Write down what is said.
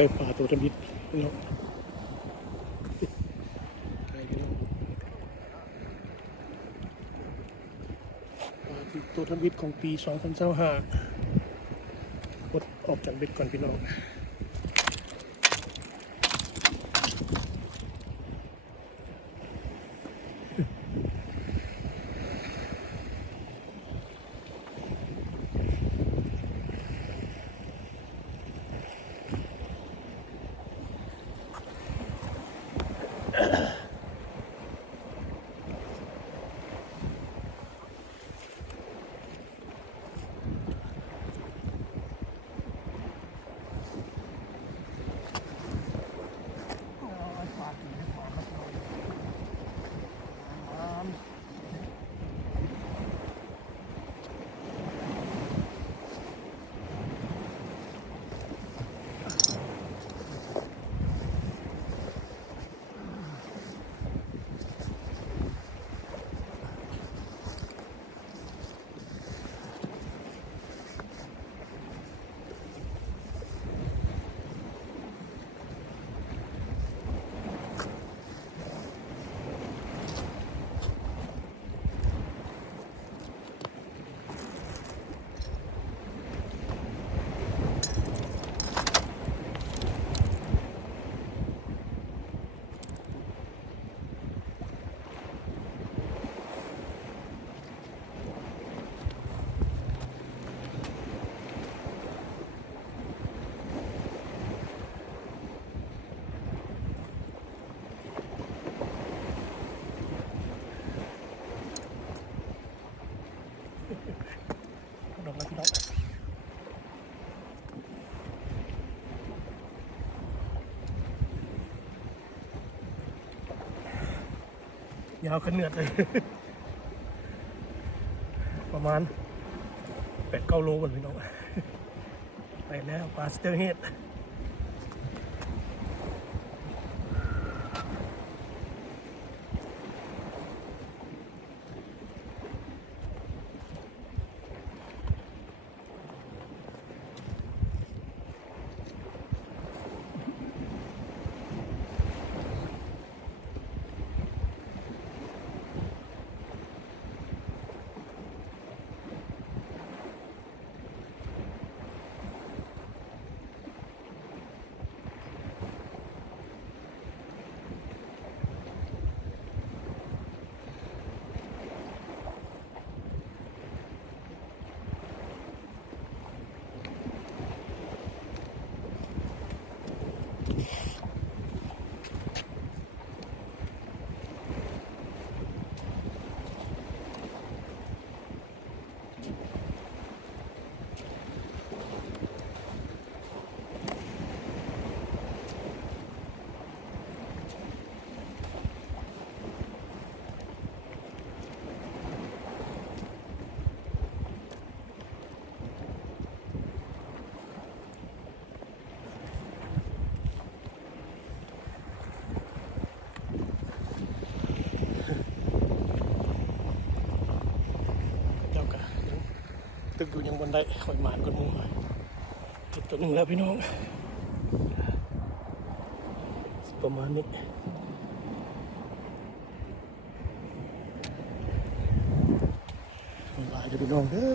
ไปป่าตัวทมิตรพี่น้องไปพี่น้องป่าที่ตัวทมิตรของปี2025กดออกจากเบ็ดก่อนพี่น้องดอกแล้วพี่น้องยาวขึ้นเนื้อเลย ประมาณ8-9 โลก่อนพี่น้องไปแล้วปลาสเตอร์เฮดตึกอยู่ยังบนได้คอยหมานกันมูจุดตัวหนึ่งแล้วพี่น้องประมาณนี้หลายจะพี่น้องเด้อ